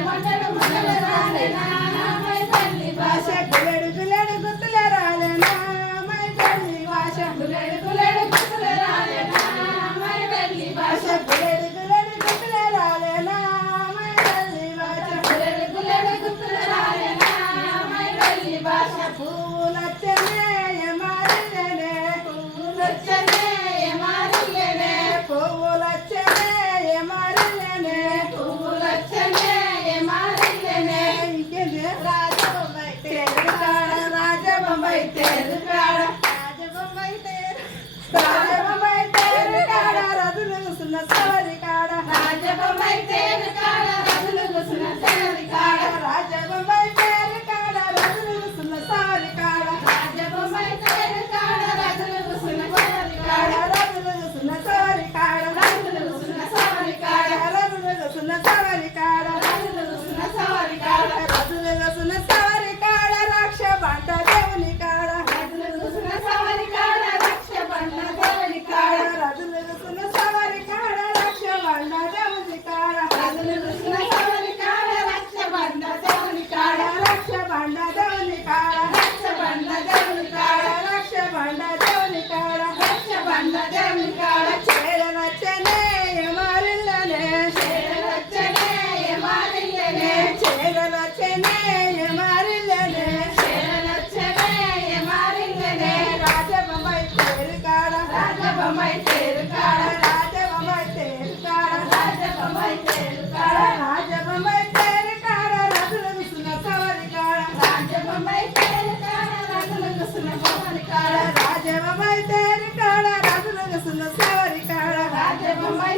మొదలు మొదలు మొదలు రాసిన నాపై తల్లి భాష వస్తాది కాడ రాజ్యపమైతే రాజమై తేరి కాడ రాజుల సేవరి కాడ రాజమై